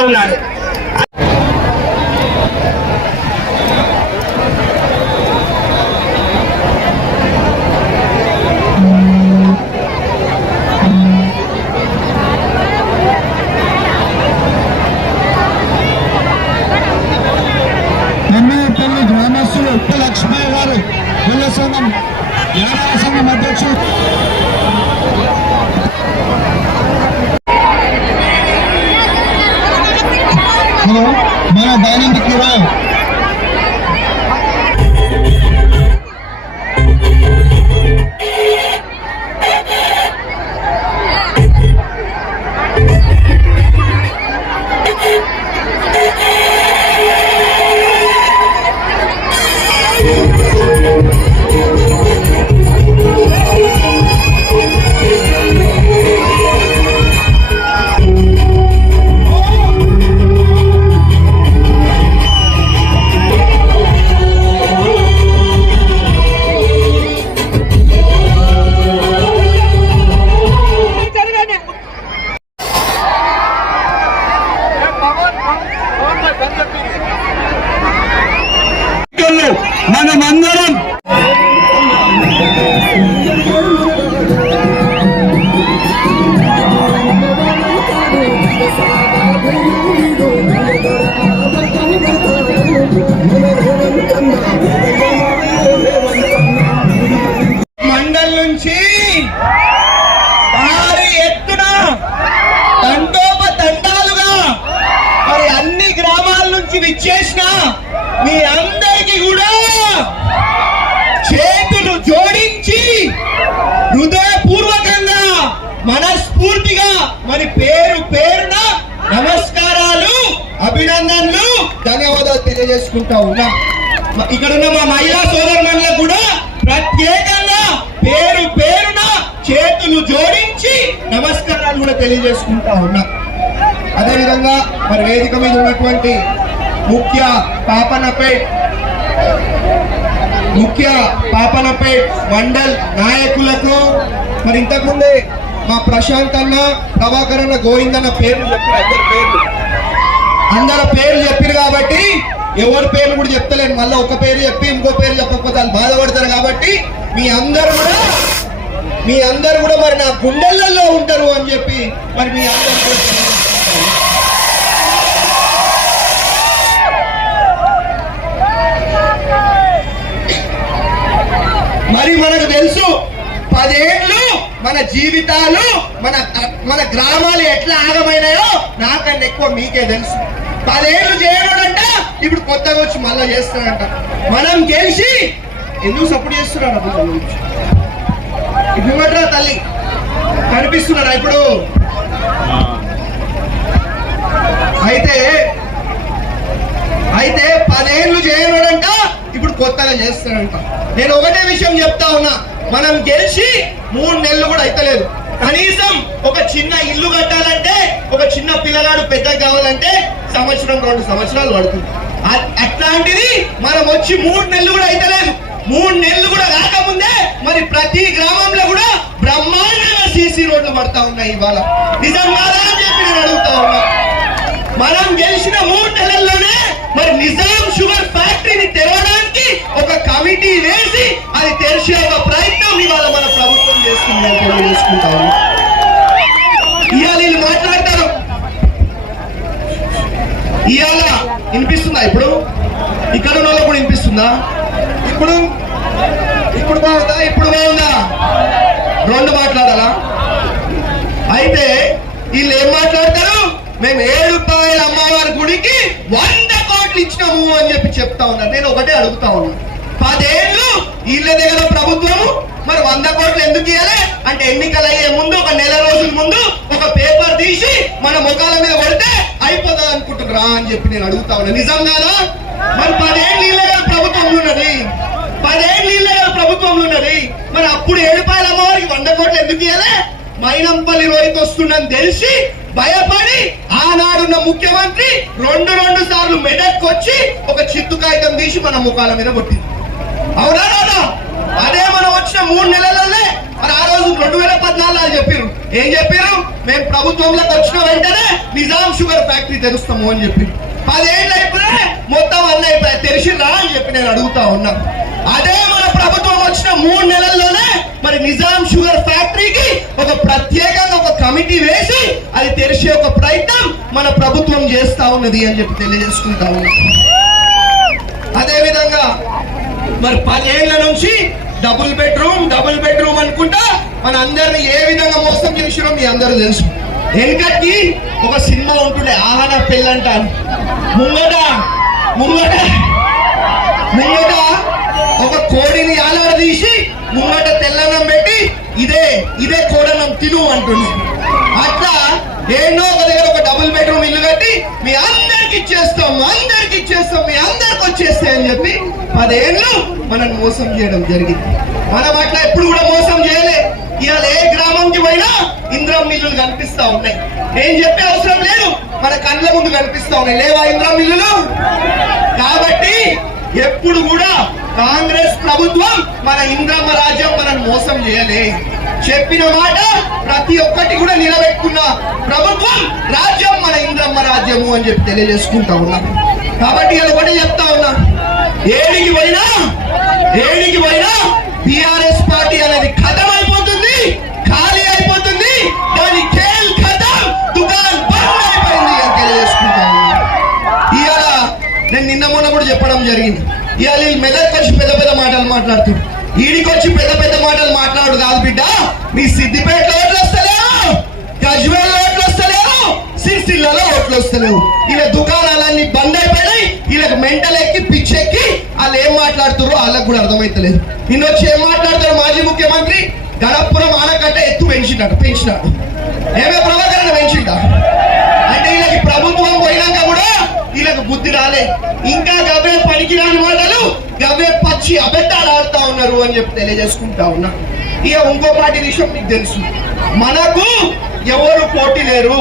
తెలియజేస్తా మన హృదయపూర్వకంగా మనస్ఫూర్తిగా మరి పేరు పేరున నమస్కారాలు అభినందనలు ధన్యవాదాలు తెలియజేసుకుంటా ఉన్నా. ఇక్కడ ఉన్న మా మహిళా సోదరులకు కూడా ప్రత్యేకంగా పేరు పేరున చేతులు జోడించి నమస్కారాలు కూడా తెలియజేసుకుంటా ఉన్నా. అదేవిధంగా మరి వేదిక మీద ఉన్నటువంటి ముఖ్య పాపనపేట్ ముఖ్య పాపనపేట్ మండల్ నాయకులకు మరి ఇంతకుముందే మా ప్రశాంత్ అన్న ప్రభాకర్ అన్న గోవిందన్న పేర్లు చెప్పారు అందరి పేర్లు. అందరి పేర్లు చెప్పారు కాబట్టి ఎవరి పేర్లు కూడా చెప్తలేను. మళ్ళీ ఒక పేరు చెప్పి ఇంకో పేరు చెప్పకపోతే వాళ్ళు బాధపడతారు కాబట్టి మీ అందరు కూడా మీ అందరు కూడా మరి నా గుండెలలో ఉంటారు అని చెప్పి మరి మీ అందరూ కూడా మరి మనకు తెలుసు పదేళ్ళు మన జీవితాలు మన మన గ్రామాలు ఎట్లా ఆగమైనాయో నాకన్నా ఎక్కువ మీకే తెలుసు. పదేళ్ళు చేయడంట ఇప్పుడు కొత్తగా వచ్చి మళ్ళీ చేస్తాడంట మనం గెలిచి ఎందుకు సపోర్ట్ చేస్తున్నాడు అప్పుడు ఇప్పుడు ఇవ్వట్రా తల్లి కనిపిస్తున్నారా ఇప్పుడు? అయితే అయితే పదేళ్ళు చేయడంట ఇప్పుడు కొత్తగా చేస్తాడంట నేను ఒకటే విషయం చెప్తా ఉన్నా. మనం గెలిచి మూడు నెలలు కూడా అయితలేదు. కనీసం ఒక చిన్న ఇల్లు కట్టాలంటే ఒక చిన్న పిల్లగాడు పెద్ద కావాలంటే సంవత్సరం రెండు సంవత్సరాలు పడుతుంది. అట్లాంటిది మనం వచ్చి మూడు నెలలు కూడా అయితలేదు. మూడు నెలలు కూడా కాకముందే మరి ప్రతి గ్రామంలో కూడా బ్రహ్మాండంగా సీసీ రోడ్లు పడతా ఉన్నాయి ఇవాళ. నిజం కాదా అని చెప్పి నేను అడుగుతా ఉన్నా. మనం గెలిచిన మూడు నెలల్లోనే మరి నిజాం షుగర్ ఫ్యాక్టరీని తెరవడానికి ఒక కమిటీ వేసి అది తెరిచే ఒక ప్రయత్నం ఇవాళ మన ప్రభుత్వం చేస్తుంది అని తెలియజేసుకుంటా ఉన్నా. ఇవాళ వీళ్ళు మాట్లాడతారు ఇవాళ వినిపిస్తుందా ఇప్పుడు ఇక్కడ ఉన్న వాళ్ళకు కూడా వినిపిస్తుందా ఇప్పుడు ఇప్పుడు బాగుందా ఇప్పుడు బాగుందా రెండు మాట్లాడాలా అయితే వీళ్ళు ఏం మాట్లాడతారు మేము ఏడు రూపాయల అమ్మవారి గుడికి వంద కోట్లు ఇచ్చినాము అని చెప్పి చెప్తా ఉన్నారు. నేను ఒకటే అడుగుతా ఉన్నాను పదేళ్ళు ఇళ్ళ దగ్గర ప్రభుత్వం మరి వంద కోట్లు ఎందుకు ఇవ్వాలి అంటే ఎన్నికలు అయ్యే ముందు ఒక నెల రోజుల ముందు ఒక పేపర్ తీసి మన ముఖాల మీద పడితే అయిపోతుంది అనుకుంటున్నారా అని చెప్పి నేను అడుగుతా ఉన్నా. నిజం కాదా? మరి పదేళ్ళు ఇళ్ళ దగ్గర ప్రభుత్వం ఉన్నది. పదేళ్ళు ఇళ్ళ దగ్గర ప్రభుత్వం ఉన్నది. మరి అప్పుడు ఏడుపాయల అమ్మవారికి వంద కోట్లు ఎందుకు ఇవ్వాలి మైనంపల్లి రోహిత్ వస్తుందని తెలిసి భయపడి ఆనాడున్న ముఖ్యమంత్రి రెండు రెండు సార్లు మెడక్ వచ్చి ఒక చిత్తు కాగితం తీసి మన ముఖాల మీద కొట్టింది. అవునా రాదా అదే మనం వచ్చిన మూడు నెలలనే మరి ఆ రోజు రెండు వేల పద్నాలుగు చెప్పారు ఏం చెప్పారు మేము ప్రభుత్వంలోకి వచ్చిన వెంటనే నిజాం షుగర్ ఫ్యాక్టరీ తెరుస్తాము అని చెప్పి పదేళ్ళు అయిపోయినా మొత్తం అన్న అయిపోయి తెరిచిరా అని చెప్పి నేను అడుగుతా ఉన్నా. అదే మన ప్రభుత్వం వచ్చిన మూడు నెలల్లోనే మరి నిజాం షుగర్ ఫ్యాక్టరీకి ఒక ప్రత్యేకంగా ఒక కమిటీ వేసి అది తెరిచే ఒక ప్రయత్నం మన ప్రభుత్వం చేస్తా ఉన్నది అని చెప్పి తెలియజేసుకుంటా ఉన్నాం. అదేవిధంగా మరి పదేళ్ళ నుంచి డబుల్ బెడ్రూమ్ డబుల్ బెడ్రూమ్ అనుకుంటా మన అందరిని ఏ విధంగా మోసం చేసినో మీ అందరూ తెలుసు. వెనకటి ఒక సినిమా ఉంటుండే ఆహన పెళ్ళంట ముంగట ముంగట ముంగట ఒక కోడిని ఆలాడదీసి ముంగట తెల్లనం పెట్టి ఇదే ఇదే కోడనం తిను అంటుంది అట్లా ఎన్నో ఒక దగ్గర ఒక డబుల్ బెడ్రూమ్ ఇల్లు కట్టి మీ అందరికి ఇచ్చేస్తాం అందరికి ఇచ్చేస్తాం మీ అందరికి వచ్చేస్తాయని అని చెప్పి పదేళ్ళు మనం మోసం చేయడం జరిగింది. మనం అట్లా ఎప్పుడు కూడా మోసం చేయలే. ఇవాళ ఏ గ్రామంకి పోయినా ఇంద్రం మిల్లులు కనిపిస్తా ఉన్నాయి. నేను చెప్పే అవసరం లేదు. మన కళ్ళ ముందు కనిపిస్తా ఉన్నాయి. లేవా ఇంద్రం మిల్లులు కాబట్టి ఎప్పుడు కూడా కాంగ్రెస్ ప్రభుత్వం మన ఇంద్రమ్మ రాజ్యం మనల్ని మోసం చేయలే. చెప్పిన మాట ప్రతి ఒక్కటి కూడా నిలబెట్టుకున్న ప్రభుత్వం రాజ్యం మన ఇంద్రమ్మ రాజ్యము అని చెప్పి తెలియజేసుకుంటా ఉన్నా. కాబట్టి అది కూడా చెప్తా ఉన్నా. ఏడికి పోయినా ఏడికి పోయినా బిఆర్ఎస్ జరిగింది. ఇవాళ వీళ్ళు మెదక్ వచ్చి పెద్ద పెద్ద మాటలు మాట్లాడుతుంది. ఈడికి వచ్చి పెద్ద పెద్ద మాటలు మాట్లాడు కాదు బిడ్డ. మీ సిద్దిపేటలో ఓట్లు వస్తలేవు. గజ్వేల్లో ఓట్లు వస్తలేవు. సిరిసిల్లలో ఓట్లు వస్తలేవు. ఇలా దుకాణాలన్నీ బంద్ అయిపోయినాయి. వీళ్ళకి మెంటల్ ఎక్కి పిచ్చెక్కి వాళ్ళు ఏం మాట్లాడుతారో వాళ్ళకి కూడా అర్థమైతలేదు. నిన్న వచ్చి ఏం మాట్లాడతారు మాజీ ముఖ్యమంత్రి? గణపురం ఆనకట్ట ఎత్తు పెంచినాడు పెంచినాడు. ఏమే ప్రభాకరణ పెంచిండా అంటే వీళ్ళకి ప్రభుత్వం పోయినాక కూడా వీళ్ళకి బుద్ధి రాలే. ఇంకా గవే పనికిరాని మాటలు గవే పచ్చి అబద్ధాలు ఆడుతా ఉన్నారు అని చెప్పి తెలియజేసుకుంటా ఉన్నా. ఇక ఇంకో పాటి విషయం మీకు తెలుసు. మనకు ఎవరు పోటీ లేరు.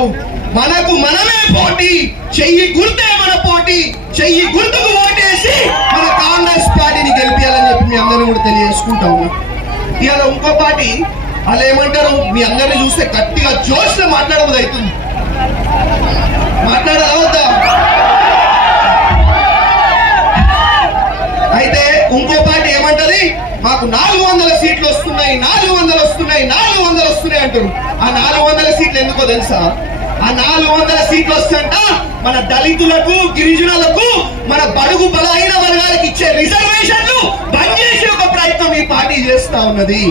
మనకు మనమే పోటీ. చెయ్యి గుర్తే మన పోటీ. చెయ్యి గుర్తుకు ఓటేసి మన కాంగ్రెస్ పార్టీని గెలిపించాలని చెప్పి మీ అందరిని కూడా తెలియజేసుకుంటా ఉన్నా. ఇవాళ ఇంకో పార్టీ వాళ్ళు ఏమంటారు? మీ అందరిని చూస్తే గట్టిగా జోష్లో మాట్లాడబోదు అవుతుంది మాట్లాడవద్దా అయితే ఇంకో పార్టీ ఏమంటది? మాకు నాలుగు వందల సీట్లు వస్తున్నాయి నాలుగు వందలు వస్తున్నాయి నాలుగు వందలు వస్తున్నాయి అంటారు. ఆ నాలుగు వందల సీట్లు ఎందుకో తెలుసా? ఆ నాలుగు వందల సీట్లు వస్తంట మన దళితులకు గిరిజనులకు మన బడుగు బలహీన వర్గాలకు ఇచ్చే రిజర్వేషన్లు బంద్ చేసే ఒక ప్రయత్నం ఈ పార్టీ చేస్తా ఉన్నది.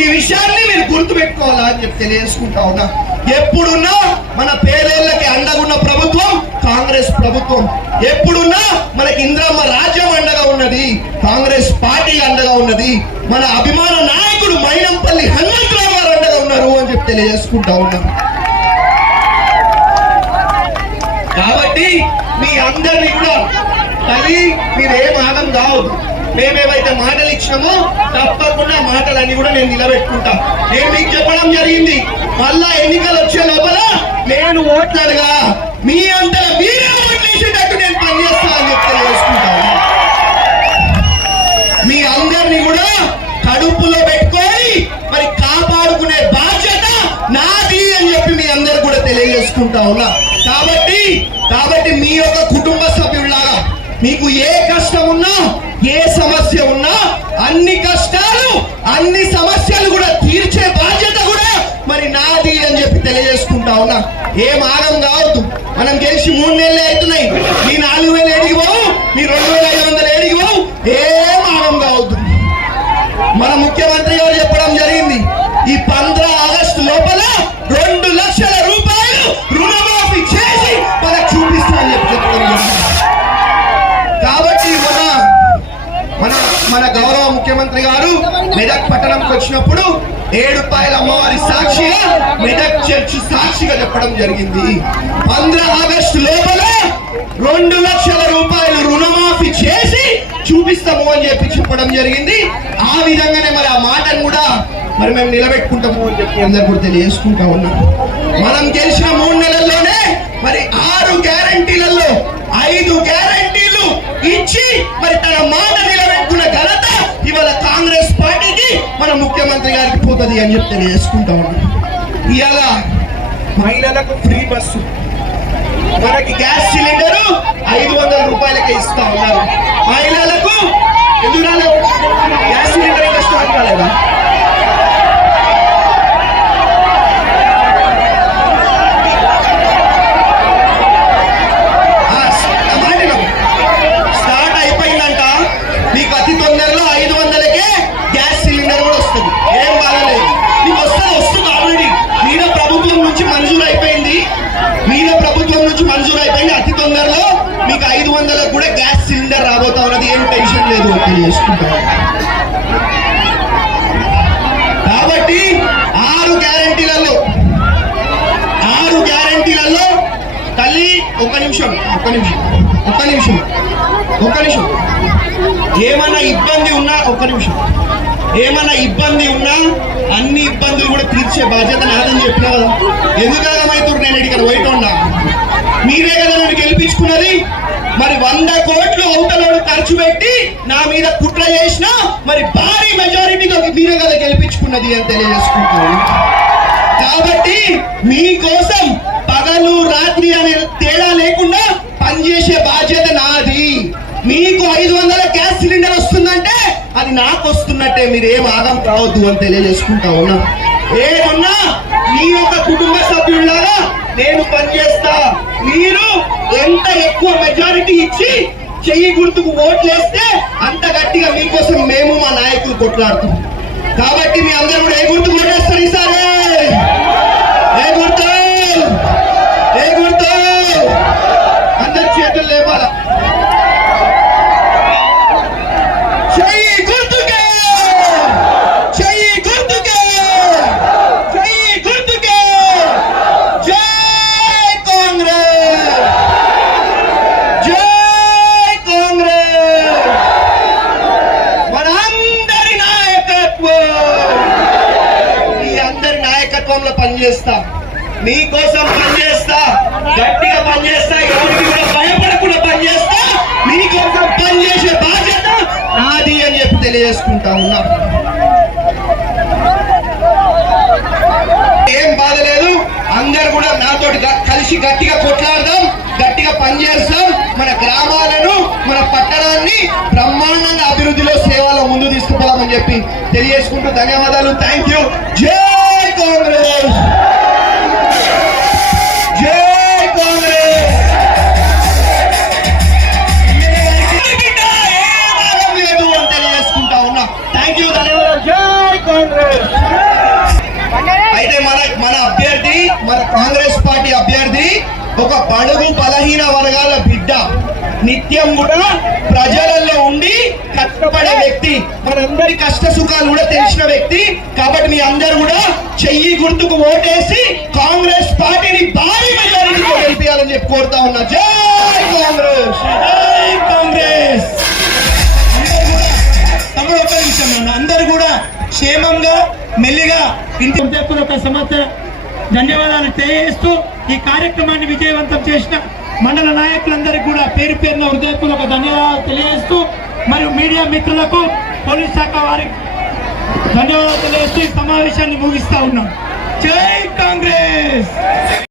ఈ విషయాన్ని మీరు గుర్తు పెట్టుకోవాలా అని చెప్పి తెలియజేసుకుంటా ఉన్నా. ఎప్పుడున్నా మన పేదోళ్ళకి అండగున్న ప్రభుత్వం కాంగ్రెస్ ప్రభుత్వం. ఎప్పుడున్నా మనకి ఇంద్రమ్మ రాజ్యం అండగా ఉన్నది కాంగ్రెస్ పార్టీ అండగా ఉన్నది మన అభిమాన నాయకుడు మైనంపల్లి హనుమంతరావు గారు అండగా ఉన్నారు అని చెప్పి తెలియజేసుకుంటా ఉన్నాను కాబట్టి మీ అందరినీ కూడా తల్లి మీరేం ఆగం కావద్దు. మేమేమైతే మాటలు ఇచ్చినామో తప్పకుండా మాటలన్నీ కూడా నేను నిలబెట్టుకుంటా. నేను మీకు చెప్పడం జరిగింది మళ్ళా ఎన్నికలు వచ్చే లోపల నేను ఓట్లడుగా మీ అంతా మీరే ఓట్లేసేటట్టు నేను పనిచేస్తా అని చెప్పి తెలియజేసుకుంటాను మీ అందరినీ కూడా కడుపులో పెట్టుకొని మరి కాపాడుకునే బాధ్యత నాది అని చెప్పి మీ అందరు కూడా తెలియజేసుకుంటా ఉన్నా. కాబట్టి కాబట్టి మీ యొక్క కుటుంబ మీకు ఏ కష్టం ఉన్నా ఏ సమస్య ఉన్నా అన్ని కష్టాలు అన్ని సమస్యలు కూడా తీర్చే బాధ్యత కూడా మరి నాది అని చెప్పి తెలియజేసుకుంటా ఉన్నా. ఏం ఆగం కావద్దు. మనం గెలిచి మూడు నెలలే అవుతున్నాయి. మీ నాలుగు వేలు ఏడికి పోవు రెండు వేల మన గౌరవ ముఖ్యమంత్రి గారు మెదక్ పట్టణంకి వచ్చినప్పుడు ఏడుపాయల అమ్మవారి సాక్షిగా మెదక్ చర్చ్ సాక్షిగా చెప్పడం జరిగింది. పంద్ర ఆగస్టు లోపల రెండు లక్షల రూపాయలు రుణమాఫీ చేసి చూపిస్తాము అని చెప్పి చెప్పడం జరిగింది. ఆ విధంగానే మరి ఆ మాటను కూడా మరి మేము నిలబెట్టుకుంటాము అని చెప్పి అందరు కూడా తెలియజేసుకుంటా ఉన్నాం. మనం గెలిచిన మూడు నెలల్లోనే మరి ఆరు గ్యారంటీలలో ఐదు గ్యారంటీలు ఇచ్చి మరి తన మా ముఖ్యమంత్రి గారికి పోతుంది అని చెప్పి తెలియజేసుకుంటా ఉన్నాను ఇవాళ మహిళలకు ఫ్రీ బస్సు. మనకి గ్యాస్ సిలిండర్ ఐదు వందల రూపాయలకే ఇస్తా ఉన్నారు మహిళలకు ఎదురాలే గ్యాస్ సిలిండర్ ఇంకా స్టార్ట్ కాలేదా ఆ, ఆ మాట విను. స్టార్ట్ అయిపోయిందంట నీకు అతి తొందరలో ఐదు వందలకే గ్యాస్ సిలిండర్ కూడా వస్తుంది ఏం బాధలేదు నీకు వస్తుంది వస్తుంది ఆల్రెడీ మీద ప్రభుత్వం నుంచి మంజూరు అయిపోయింది మీద ప్రభుత్వం నుంచి మంజూరు అయిపోయింది అతి తొందరలో మీకు ఐదు వందలకు కూడా గ్యాస్ సిలిండర్ రాబోతా ఉన్నది. ఏం టెన్షన్ లేదు అని కాబట్టి ఆరు గ్యారంటీలలో ఆరు గ్యారంటీలలో తల్లి ఒక నిమిషం ఒక నిమిషం ఒక నిమిషం ఒక నిమిషం. ఏమన్నా ఇబ్బంది ఉన్నా ఒక నిమిషం. ఏమన్నా ఇబ్బంది ఉన్నా అన్ని ఇబ్బందులు కూడా తీర్చే బాధ్యత నాదని చెప్పినా కదా. ఎందుకు అర్థమవుతారు నేను ఇక్కడ పోయిట ఉన్నా మీరే కదా నన్ను గెలిపించుకున్నది మరి వంద కోట్లు అవుతలోడు ఖర్చు పెట్టి నా మీద కుట్ర చేసినా మరి భారీ మెజారిటీతో మీరే కదా గెలిపించుకున్నది అని తెలియజేసుకుంటాను కాబట్టి మీకోసం పగలు రాత్రి అనే తేడా లేకుండా పనిచేసే బాధ్యత నాది. మీకు ఐదు వందల గ్యాస్ సిలిండర్ వస్తుందంటే అది నాకు వస్తున్నట్టే మీరు ఏం ఆగం కావద్దు అని తెలియజేసుకుంటా ఉన్నా. ఏమున్నా మీ యొక్క కుటుంబ సభ్యుల్లాగా నేను పనిచేస్తా. మీరు ఎంత ఎక్కువ మెజారిటీ ఇచ్చి చెయ్యి గుర్తుకు ఓట్లేస్తే అంత గట్టిగా మీకోసం మేము మా నాయకులు కొట్లాడుతాం కాబట్టి మీ అందరూ కూడా ఏ గుర్తు కొట్టేస్తారు ఈసారి ఏ గుర్తు ఏ గుర్తు అందరి చేతులు లేపాల చెయ్యి గుర్తుకే చెయ్యి గుర్తుకే చెయ్యి గుర్తుకే జై కాంగ్రెస్ జై కాంగ్రెస్ మనందరి నాయకత్వం మీ అందరి నాయకత్వంలో పనిచేస్తా మీకోసం పనిచేస్తా గట్టిగా పనిచేస్తా ఎవరికి కూడా భయపడకుండా పనిచేస్తా మీకోసం పనిచేసే బాధ్యత నాది అని చెప్పి తెలియజేసుకుంటా ఉన్నా ఏం బాధ లేదు అందరు కూడా నాతో కలిసి గట్టిగా కొట్లాడదాం గట్టిగా పనిచేస్తాం. మన గ్రామాలను మన పట్టణాన్ని బ్రహ్మాండంగా అభివృద్ధిలో సేవలో ముందు తీసుకుపోదామని చెప్పి తెలియజేసుకుంటూ ధన్యవాదాలు. థ్యాంక్ యూ జై కాంగ్రెస్! మన కాంగ్రెస్ పార్టీ అభ్యర్థి ఒక బడుగు బలహీన వర్గాల బిడ్డ. నిత్యం కూడా ప్రజలలో ఉండి కష్టపడే వ్యక్తి. మనందరి కష్ట సుఖాలు కూడా తెలిసిన వ్యక్తి. కాబట్టి మీ అందరు కూడా చెయ్యి గుర్తుకు ఓటేసి కాంగ్రెస్ పార్టీని భారీ మెజారిటీతో గెలిపించాలని చెప్పి కోరుతా ఉన్నా. జై కాంగ్రెస్! జై కాంగ్రెస్! తమ్ముడు ఒక నిమిషం అందరు కూడా క్షేమంగా మెల్లిగా ఇంటి హృదయపూర్వక సమస్య ధన్యవాదాలు తెలియజేస్తూ ఈ కార్యక్రమాన్ని విజయవంతం చేసిన మండల నాయకులందరికీ కూడా పేరు పేరున హృదయపూర్వక ధన్యవాదాలు తెలియజేస్తూ మరియు మీడియా మిత్రులకు పోలీస్ శాఖ వారికి ధన్యవాదాలు తెలియజేస్తూ ఈ సమావేశాన్ని ముగిస్తా ఉన్నాం. జై కాంగ్రెస్!